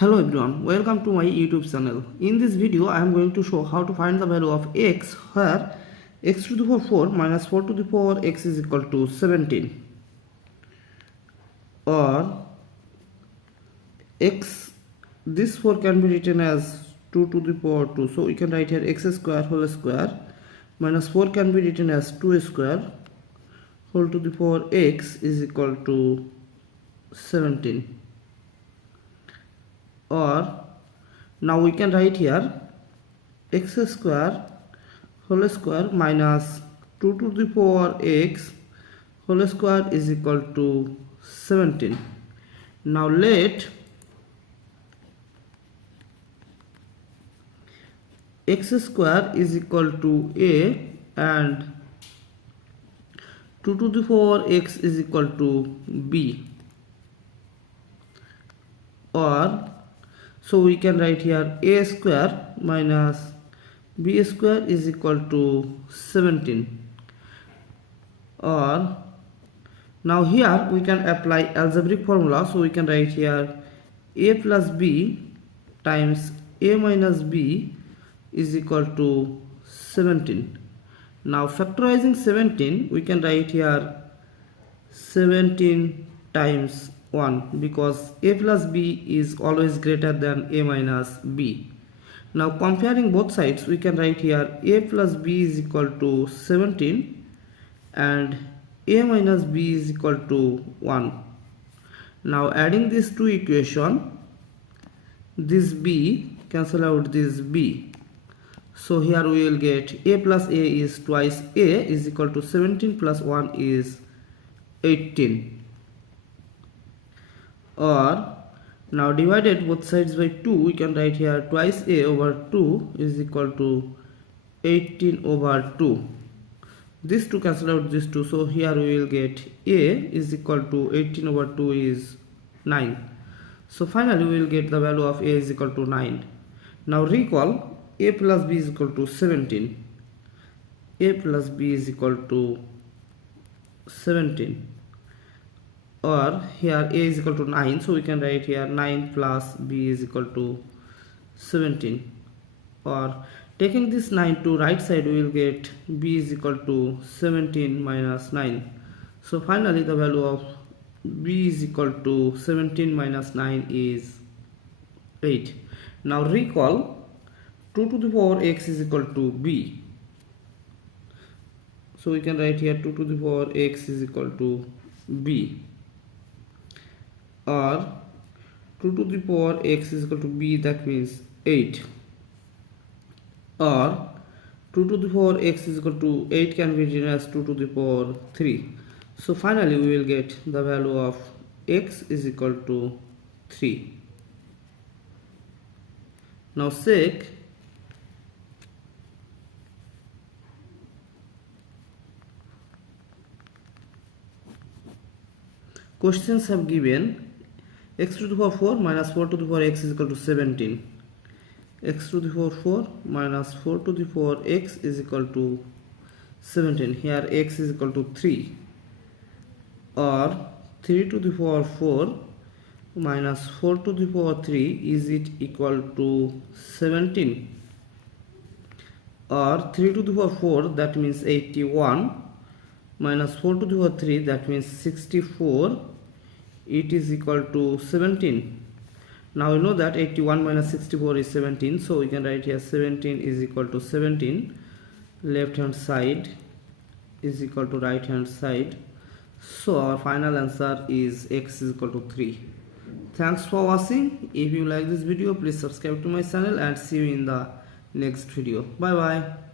Hello everyone, welcome to my YouTube channel. In this video I am going to show how to find the value of x where x to the power 4 minus 4 to the power x is equal to 17, or x, this 4 can be written as 2 to the power 2, so we can write here x square whole square minus 4 can be written as 2 square whole to the power x is equal to 17. Or now we can write here x square whole square minus 2 to the power x whole square is equal to 17. Now let x square is equal to a and 2 to the power x is equal to b, or so we can write here a square minus b square is equal to 17. Or now here we can apply algebraic formula, so we can write here a plus b times a minus b is equal to 17. Now factorizing 17, we can write here 17 times 1 because a plus b is always greater than a minus b. Now comparing both sides, we can write here a plus b is equal to 17 and a minus b is equal to 1. Now adding these two equations, this b cancel out this b, so here we will get a plus a is twice a is equal to 17 plus 1 is 18. Or now divided both sides by 2, we can write here twice a over 2 is equal to 18 over 2. These two cancel out these two, so here we will get a is equal to 18 over 2 is 9. So finally we will get the value of a is equal to 9. Now recall a plus b is equal to 17. A plus b is equal to 17. Or here a is equal to 9, so we can write here 9 plus b is equal to 17. Or taking this 9 to right side, we will get b is equal to 17 minus 9. So finally the value of b is equal to 17 minus 9 is 8. Now recall 2 to the power x is equal to b, so we can write here 2 to the power x is equal to b. Or 2 to the power x is equal to b, that means 8. Or 2 to the power x is equal to 8 can be written as 2 to the power 3. So finally we will get the value of x is equal to 3. Now check questions have given x to the power 4 minus 4 to the power x is equal to 17. X to the power 4 minus 4 to the power x is equal to 17. Here x is equal to 3. Or 3 to the power 4 minus 4 to the power 3 is it equal to 17. Or 3 to the power 4, that means 81, minus 4 to the power 3, that means 64, it is equal to 17. Now we know that 81 minus 64 is 17, so we can write here 17 is equal to 17. Left hand side is equal to right hand side, so our final answer is x is equal to 3. Thanks for watching. If you like this video, please subscribe to my channel and see you in the next video. Bye bye.